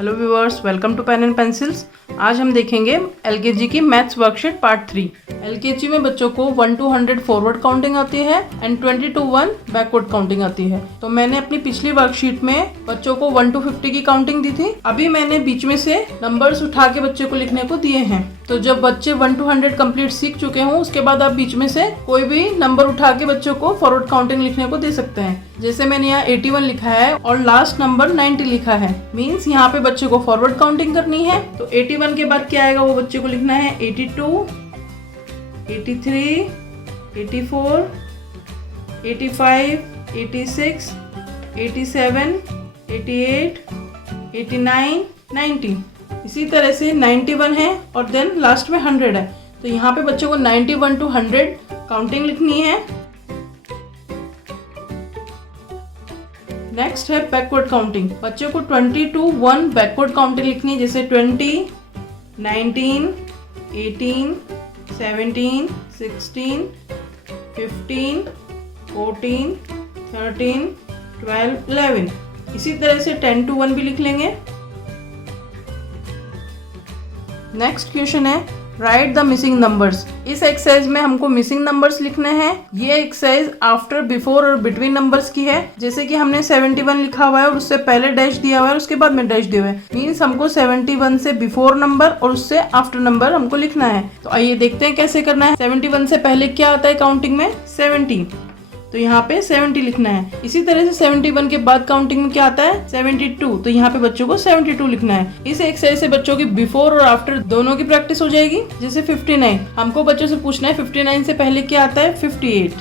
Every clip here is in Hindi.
Hello viewers, welcome to pen and pencils. आज हम देखेंगे एलकेजी की मैथ्स वर्कशीट पार्ट 3। एलकेजी में बच्चों को 1 to 100 फॉरवर्ड काउंटिंग आती है एंड 20 to 1 बैकवर्ड काउंटिंग आती है। तो मैंने अपनी पिछली वर्कशीट में बच्चों को 1 to 50 की काउंटिंग दी थी। अभी मैंने बीच में से नंबर्स उठा के बच्चे को लिखने को दिए हैं। तो जब बच्चे 1 to 100 कंप्लीट सीख चुके हों, उसके बाद आप बीच में से कोई भी नंबर उठा के बच्चों को फॉरवर्ड काउंटिंग लिखने को दे सकते हैं। जैसे मैंने यहाँ 81 लिखा है और लास्ट नंबर 90 लिखा है, मीन्स यहाँ पे बच्चे को फॉरवर्ड काउंटिंग करनी है। तो 81 के बाद क्या आएगा वो बच्चे को लिखना है 82, 83, 84, 85, 86, 87, 88, 89, 90। इसी तरह से 91 है और देन लास्ट में 100 है। तो यहाँ पे बच्चों को 91 to 100 काउंटिंग लिखनी है। नेक्स्ट है बैकवर्ड काउंटिंग। बच्चे को 20 to 1 बैकवर्ड काउंटिंग लिखनी है, जैसे 20, 19, 18, 17, 16, 15, 14, 13, 12, 11। इसी तरह से 10 to 1 भी लिख लेंगे। नेक्स्ट क्वेश्चन है राइट द मिसिंग नंबर्स। इस एक्सरसाइज में हमको मिसिंग नंबर्स लिखने हैं। ये एक्सरसाइज आफ्टर, बिफोर और बिटवीन नंबर्स की है। जैसे कि हमने 71 लिखा हुआ है और उससे पहले डैश दिया हुआ है और उसके बाद में डैश दिया हुआ है, मीन्स हमको 71 से बिफोर नंबर और उससे आफ्टर नंबर हमको लिखना है। तो आइए देखते हैं कैसे करना है। 71 से पहले क्या आता है काउंटिंग में? 70। तो यहाँ पे 70 लिखना है। इसी तरह से 71 के बाद काउंटिंग में क्या आता है? 72। तो यहाँ पे बच्चों को 72 लिखना है। इस एक्सरसाइज से बच्चों की बिफोर और आफ्टर दोनों की प्रैक्टिस हो जाएगी। जैसे 59, हमको बच्चों से पूछना है 59 से पहले क्या आता है? 58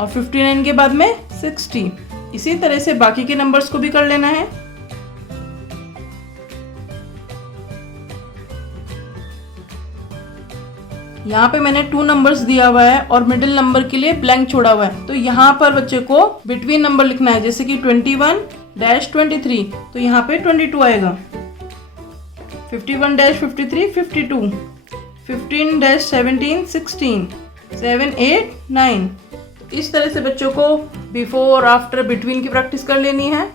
और 59 के बाद में 60। इसी तरह से बाकी के नंबर्स को भी कर लेना है। यहाँ पे मैंने 2 नंबर्स दिया हुआ है और मिडिल नंबर के लिए ब्लैंक छोड़ा हुआ है। तो यहाँ पर बच्चे को बिटवीन नंबर लिखना है, जैसे कि 21-23। तो यहाँ पे 22 आएगा। 51-53 52, 15-17 16, 7 8 9। इस तरह से बच्चों को बिफोर, आफ्टर, बिटवीन की प्रैक्टिस कर लेनी है।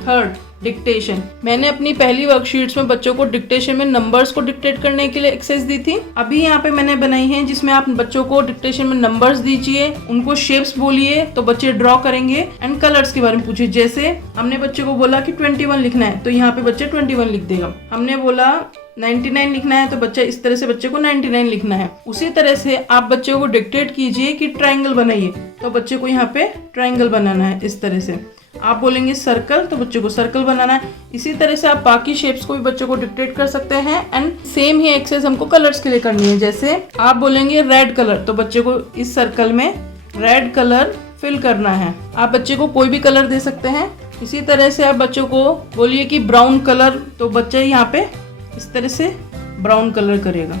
Third, dictation. मैंने अपनी पहली वर्कशीट्स में बच्चों को डिक्टेशन में नंबर्स को डिक्टेट करने के लिए एक्सरसाइज दी थी। अभी यहाँ पे मैंने बनाई है जिसमें आप बच्चों को डिक्टेशन में नंबर्स दीजिए, उनको शेप्स बोलिए तो बच्चे ड्रॉ करेंगे एंड कलर्स के बारे में पूछिए। जैसे हमने बच्चों को बोला कि 21 लिखना है तो यहाँ पे बच्चे 21 लिख देगा। हमने बोला 99 लिखना है तो बच्चा इस तरह से बच्चे को 99 लिखना है। उसी तरह से आप बच्चों को डिक्टेट कीजिए कि ट्रायंगल बनाइए तो बच्चे को यहाँ पे ट्रायंगल बनाना है। इस तरह से आप बोलेंगे सर्कल तो बच्चों को सर्कल बनाना है। इसी तरह से आप बाकी शेप्स को भी बच्चों को डिक्टेट कर सकते हैं एंड सेम ही एक्सरसाइज हमको कलर्स के लिए करनी है। जैसे आप बोलेंगे रेड कलर तो बच्चे को इस सर्कल में रेड कलर फिल करना है। आप बच्चे को कोई भी कलर दे सकते हैं। इसी तरह से आप बच्चों को बोलिए कि ब्राउन कलर तो बच्चा यहाँ पे इस तरह से ब्राउन कलर करेगा।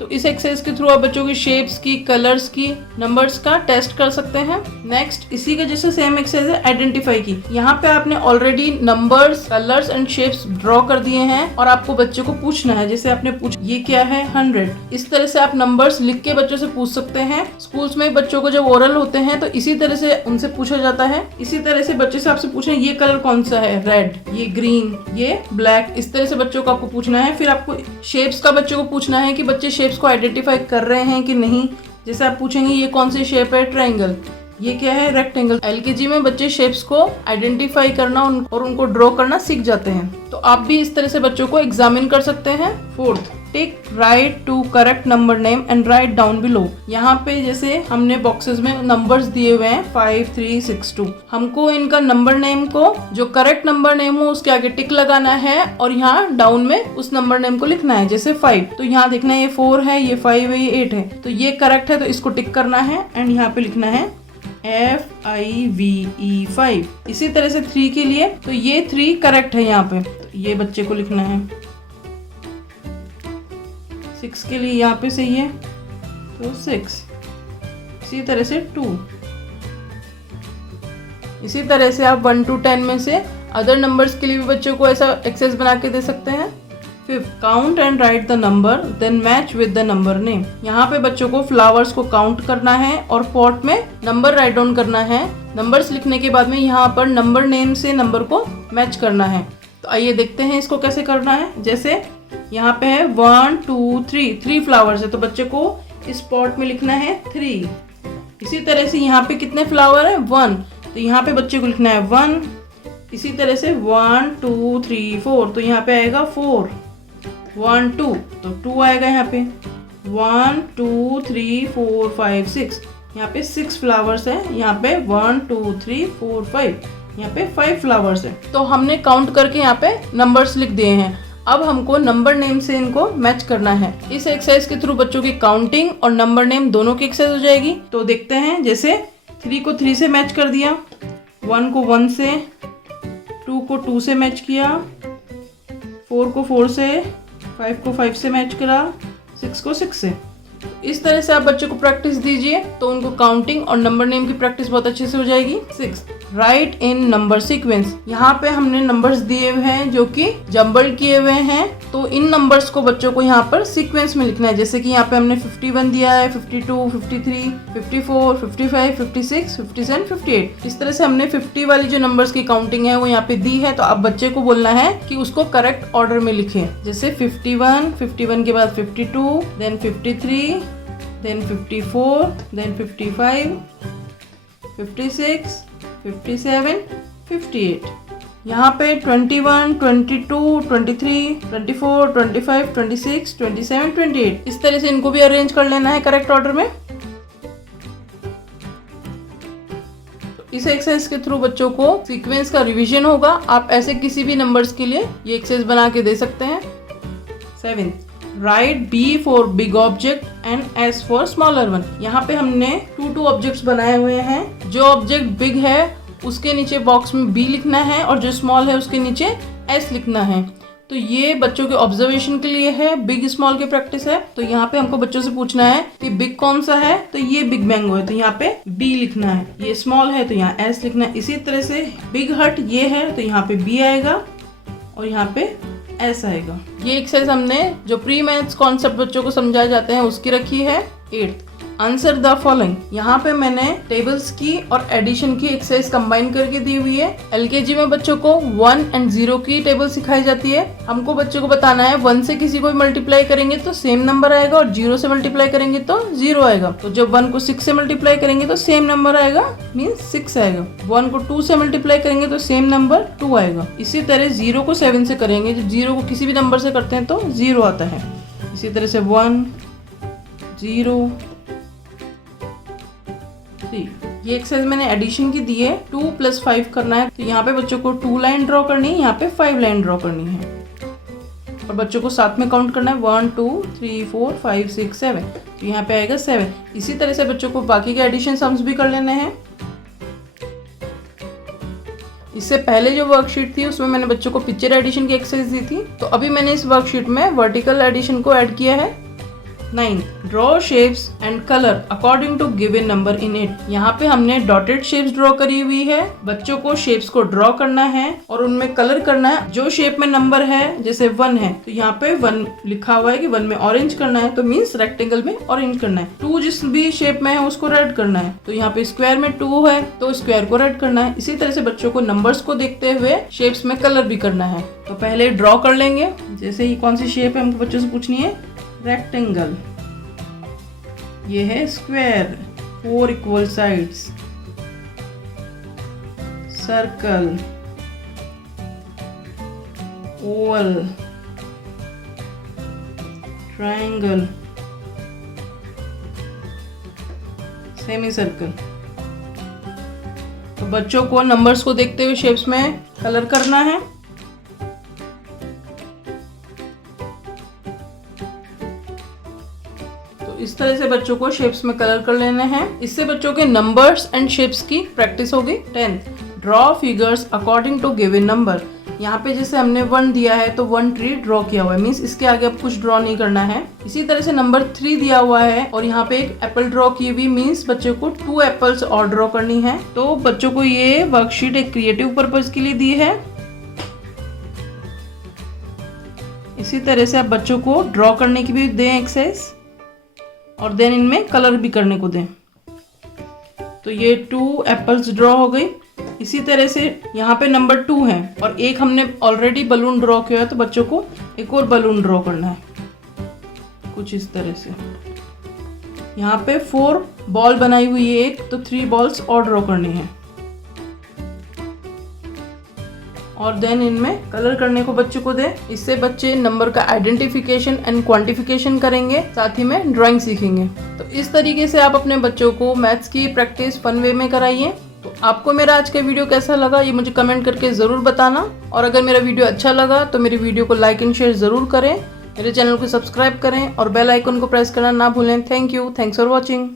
तो इस एक्सरसाइज के थ्रू आप बच्चों की शेप्स की, कलर्स की, नंबर्स का टेस्ट कर सकते हैं। नेक्स्ट, इसी के जैसे सेम एक्सरसाइज है आइडेंटिफाई की। यहाँ पे आपने already numbers, colours and shapes draw कर दिए हैं और आपको बच्चे को पूछना है। जैसे आपने पूछा ये क्या है? 100। इस तरह से आप नंबर्स लिख के बच्चों से पूछ सकते हैं। स्कूल्स में बच्चों को जब ओरल होते हैं तो इसी तरह से उनसे पूछा जाता है। इसी तरह से बच्चे से आपसे पूछना है ये कलर कौन सा है? रेड, ये ग्रीन, ये ब्लैक। इस तरह से बच्चों को आपको पूछना है। फिर आपको शेप्स का बच्चों को पूछना है कि बच्चे शेप्स को आइडेंटिफाई कर रहे हैं कि नहीं। जैसे आप पूछेंगे ये कौन सी शेप है? ट्रायंगल। ये क्या है? रेक्टेंगल। एलकेजी में बच्चे शेप्स को आइडेंटिफाई करना और उनको ड्रॉ करना सीख जाते हैं। तो आप भी इस तरह से बच्चों को एग्जामिन कर सकते हैं। Fourth, tick right to correct number name and write down below. यहाँ पे जैसे हमने बॉक्सेस में नंबर्स दिए हुए हैं 5 3 6 2। हमको इनका नंबर नेम को, जो करेक्ट नंबर नेम हो उसके आगे टिक लगाना है और यहाँ डाउन में उस नंबर नेम को लिखना है। जैसे 5 तो यहाँ देखना है ये 4 है, ये 5 है, ये 8 है। तो ये करेक्ट है तो इसको टिक करना है एंड यहाँ पे लिखना है FIVE 5। इसी तरह से 3 के लिए तो ये 3 करेक्ट है, यहाँ पे तो ये बच्चे को लिखना है। 6 के लिए यहाँ पे सही है तो 6। इसी तरह से 2। इसी तरह से आप 1 to 10 में से अदर नंबर्स के लिए भी बच्चों को ऐसा एक्सरसाइज बना के दे सकते हैं। Fifth, count and write the number then match with the number name. यहाँ पे बच्चों को फ्लावर्स को काउंट करना है और पॉट में नंबर राइट डाउन करना है। नंबर्स लिखने के बाद में यहाँ पर नंबर नेम से नंबर को मैच करना है। तो आइए देखते हैं इसको कैसे करना है। जैसे यहाँ पे है 1 2 3, 3 फ्लावर्स है तो बच्चे को इस पॉट में लिखना है 3। इसी तरह से यहाँ पे कितने फ्लावर है 1, तो यहाँ पे बच्चे को लिखना है 1। इसी तरह से 1 2 3 4, तो यहाँ पे आएगा 4। 1 2, तो 2 आएगा यहाँ पे। 1 2 3 4 5 6, यहाँ पे 6 फ्लावर्स है। यहाँ पे 1 2 3 4 5, यहाँ पे 5 फ्लावर्स है। तो हमने काउंट करके यहाँ पे नंबर्स लिख दिए हैं। अब हमको नंबर नेम से इनको मैच करना है। इस एक्सरसाइज के थ्रू बच्चों की काउंटिंग और नंबर नेम दोनों की एक्सरसाइज हो जाएगी। तो देखते हैं, जैसे 3 को 3 से मैच कर दिया, 1 को 1 से, 2 को 2 से मैच किया, 4 को 4 से, 5 को 5 से मैच करा, 6 को 6 से। इस तरह से आप बच्चों को प्रैक्टिस दीजिए तो उनको काउंटिंग और नंबर नेम की प्रैक्टिस बहुत अच्छे से हो जाएगी। 6, राइट इन नंबर सीक्वेंस। यहाँ पे हमने नंबर्स दिए हुए हैं जो कि जम्बल किए हुए हैं, तो इन नंबर्स को बच्चों को यहाँ पर सीक्वेंस में लिखना है। जैसे कि यहाँ पे हमने 51 दिया है, 52, 53, 54, 55, 56, 57, 58। इस तरह से हमने 50 वाली जो नंबर्स की काउंटिंग है वो यहाँ पे दी है। तो अब बच्चे को बोलना है कि उसको करेक्ट ऑर्डर में लिखे। जैसे 51, 51 के बाद 52, देन 53, देन 54, देन 55, 56, 57, 58। यहाँ पे 21, 22, 23, 24, 25, 26, 27, 28। इस तरह से इनको भी अरेंज कर लेना है करेक्ट ऑर्डर में। इस एक्सरसाइज के थ्रू बच्चों को सीक्वेंस का रिवीजन होगा। आप ऐसे किसी भी नंबर्स के लिए ये एक्सरसाइज बना के दे सकते हैं। 7, right B for big object and S for smaller one. यहाँ पे हमने 2 ऑब्जेक्ट्स बनाए हुए हैं। जो ऑब्जेक्ट बिग है उसके नीचे बॉक्स में B लिखना है और जो स्मॉल है उसके नीचे S लिखना है। तो ये बच्चों के ऑब्जर्वेशन के लिए है, बिग स्मॉल की प्रैक्टिस है। तो यहाँ पे हमको बच्चों से पूछना है कि बिग कौन सा है, तो ये बिग मैंगो है तो यहाँ पे B लिखना है। ये स्मॉल है तो यहाँ S लिखना है। इसी तरह से बिग हट ये है तो यहाँ पे B आएगा और यहाँ पे S आएगा। ये एक्सरसाइज हमने जो प्री मैथ्स कॉन्सेप्ट बच्चों को समझाए जाते हैं उसकी रखी है। 8, आंसर द फॉलोइंग। यहाँ पे मैंने टेबल्स की और एडिशन की एक्सरसाइज कंबाइन करके दी हुई है। एलकेजी में बच्चों को 1 और 0 की टेबल सिखाई जाती है। हमको बच्चों को बताना है 1 से किसी को भी मल्टीप्लाई करेंगे तो सेम नंबर आएगा और 0 से मल्टीप्लाई करेंगे तो 0 आएगा। तो जब 1 को 6 से मल्टीप्लाई करेंगे तो सेम नंबर आएगा, मीन्स 6 आएगा। 1 को 2 से मल्टीप्लाई करेंगे तो सेम नंबर 2 आएगा। इसी तरह 0 को 7 से करेंगे, जब 0 को किसी भी नंबर से करते हैं तो 0 आता है। इसी तरह से 1 0 3। ये एक्सरसाइज मैंने एडिशन की दी है। 2 + 5 करना है तो यहाँ पे बच्चों को 2 लाइन ड्रॉ करनी है, यहाँ पे 5 लाइन ड्रॉ करनी है और बच्चों को साथ में काउंट करना है 1 2 3 4 5 6 7। तो यहाँ पे आएगा 7। इसी तरह से बच्चों को बाकी के एडिशन सम्स भी कर लेने हैं। इससे पहले जो वर्कशीट थी उसमें मैंने बच्चों को पिक्चर एडिशन की एक्सरसाइज दी थी, तो अभी मैंने इस वर्कशीट में वर्टिकल एडिशन को ऐड किया है। 9, draw shapes and colour according to given number in it. यहाँ पे हमने डॉटेड शेप्स ड्रॉ करी हुई है। बच्चों को शेप्स को ड्रॉ करना है और उनमें कलर करना है। जो शेप में नंबर है, जैसे 1 है तो यहाँ पे 1 लिखा हुआ है कि 1 में ऑरेंज करना है, तो मीन्स रेक्टेंगल में ऑरेंज करना है। 2 जिस भी शेप में है उसको रेड करना है, तो यहाँ पे स्क्वायर में 2 है तो स्क्वायर को रेड करना है। इसी तरह से बच्चों को नंबर्स को देखते हुए शेप्स में कलर भी करना है। तो पहले ड्रॉ कर लेंगे। जैसे ही कौन सी शेप है हमको बच्चों से पूछनी है, रेक्टेंगल। ये है square, 4 equal sides. Circle, Oval, triangle, semi circle. तो बच्चों को नंबर्स को देखते हुए शेप्स में कलर करना है। इस तरह से बच्चों को शेप्स में कलर कर लेने हैं। इससे बच्चों के नंबर्स एंड शेप्स की प्रैक्टिस होगी। 10, draw figures according to given number. यहाँ पे जैसे हमने 1 दिया है तो 1 ट्री ड्रॉ किया हुआ है, मीन्स इसके आगे अब कुछ ड्रॉ नहीं करना है। इसी तरह से नंबर 3 दिया हुआ है और यहाँ पे एक एप्पल ड्रॉ की हुई, मीन्स बच्चों को 2 एप्पल्स और ड्रॉ करनी है। तो बच्चों को ये वर्कशीट एक क्रिएटिव पर्पज के लिए दी है। इसी तरह से आप बच्चों को ड्रॉ करने की भी दें एक्सरसाइज और देन इनमें कलर भी करने को दें। तो ये 2 एप्पल्स ड्रॉ हो गई। इसी तरह से यहाँ पे नंबर 2 है और एक हमने ऑलरेडी बलून ड्रॉ किया है, तो बच्चों को एक और बलून ड्रॉ करना है कुछ इस तरह से। यहाँ पे 4 बॉल बनाई हुई है एक, तो 3 बॉल्स और ड्रॉ करनी है और देन इनमें कलर करने को बच्चों को दें। इससे बच्चे नंबर का आइडेंटिफिकेशन एंड क्वांटिफिकेशन करेंगे, साथ ही में ड्राइंग सीखेंगे। तो इस तरीके से आप अपने बच्चों को मैथ्स की प्रैक्टिस फन वे में कराइए। तो आपको मेरा आज का वीडियो कैसा लगा ये मुझे कमेंट करके ज़रूर बताना, और अगर मेरा वीडियो अच्छा लगा तो मेरी वीडियो को लाइक एंड शेयर ज़रूर करें, मेरे चैनल को सब्सक्राइब करें और बेल आइकन को प्रेस करना ना भूलें। Thank you, thanks for watching.